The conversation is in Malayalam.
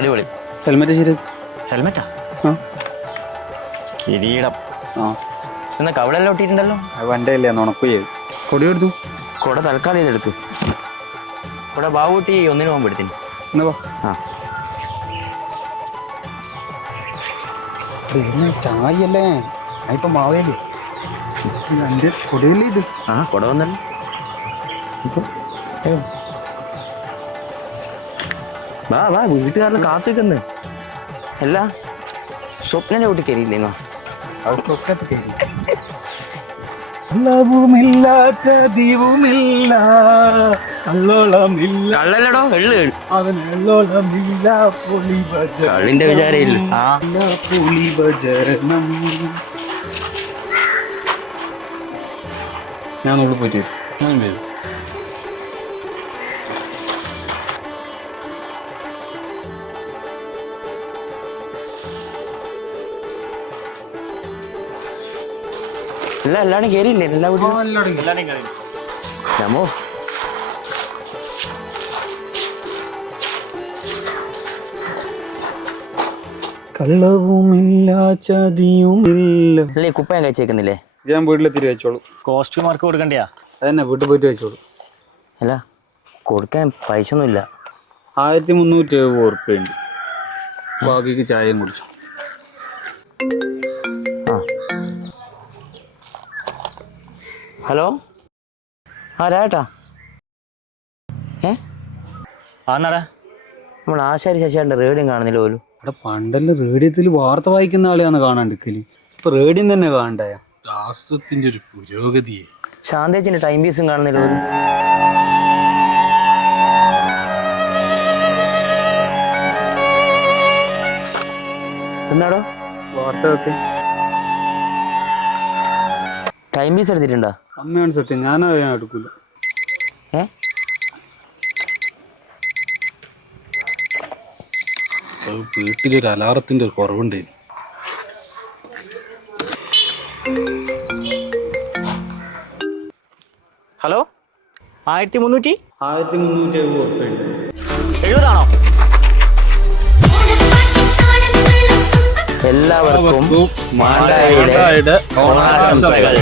അടിപൊളി. ഹെൽമെറ്റ് ശരി. ഹെൽമെറ്റാ ആ? കിരീടം. ആ. എന്നാ കവളെല്ലാം ഒട്ടിയിട്ടുണ്ടല്ലോ? അത് വണ്ടിയല്ലേ നുണക്കു ചെയ്ത്. കൊടി എടുത്തു കുട തൽക്കാലം ഇതെടുത്ത് കുട ബാവൂട്ടി ഒന്നിനു പോകുമ്പോൾ എടുത്തിന്. എന്നാ പോ ആ. ചായല്ലേ ഞാൻ ഇപ്പൊ മാവേലി. എന്റെ കൊടിയല്ലേ ഇത്? ആ കുട വന്നല്ലോ. വാ വാ വീട്ടുകാരിൽ കാത്തിക്കുന്നു അല്ല സ്വപ്നന്റെ കൂട്ടി കയറിയില്ലേന്നോ അത് സ്വപ്നത്തിൽ കയറി. ലവുമില്ല ചതിവുമില്ല കള്ളോളമില്ല. കള്ളല്ലടോ എള്ളു അവനെള്ളോളമില്ല പുളി കള്ളിന്റെ വിചാരമില്ല. ആ. പുളി ഭജനം ഞാൻ ഉള്ളിൽ പോയിട്ട് വരും. അല്ല എല്ലാടും കയറിയില്ലേ എല്ലാ വീട്ടിലും? നമോ കള്ളവുമില്ല ചതിയുമില്ല. അല്ലേ കുപ്പയം കഴിച്ചേക്കുന്നില്ലേ? ഇത് ഞാൻ വീട്ടിലെത്തിരി വെച്ചോളൂ കോസ്റ്റ്യൂം മാർക്ക് കൊടുക്കണ്ടയാ? അതന്നെ വീട്ടിൽ പോയിട്ട് വെച്ചോളൂ അല്ല കൊടുക്കാൻ പൈസ ഒന്നുമില്ല. ആയിരത്തി മുന്നൂറ്റി എഴുപത് ഉറുപ്പ്യുണ്ട് ബാക്കിക്ക് ചായയും കുടിച്ചു. ഹലോ? ആ രാട്ടാ ഏ? ആന്നാടാ. നമ്മൾ ആശാരി ശശിയാണ്ട് റേഡിയം കാണുന്നില്ല പോലും. അവിടെ പണ്ടല്ലേ റേഡിയത്തിൽ വാർത്ത വായിക്കുന്ന ആളെയാണ് കാണാണ്ടിക്കൽ ഇപ്പൊ റേഡിയം തന്നെ കാണണ്ടായ ശാസ്ത്രത്തിന്റെ ഒരു പുരോഗതിയെ. ശാന്തേച്ചിന്റെ ടൈം പീസും കാണുന്നില്ല പോലും. എന്നാടോ വാർത്ത ഒക്കെ ടൈം പീസ് എടുത്തിട്ടുണ്ടോ? അമ്മയാണ് സത്യം. ഞാൻ ഏ? വീട്ടിലൊരു അലാറത്തിന്റെ ഒരു കുറവുണ്ട്. ഹലോ? ആയിരത്തി മുന്നൂറ്റി? ആയിരത്തി മുന്നൂറ്റി എഴുപത് ഉറുപ്പ്യുണ്ട് എല്ലാവർക്കും മാണ്ടായിയുടെ ഓണാശംസകൾ.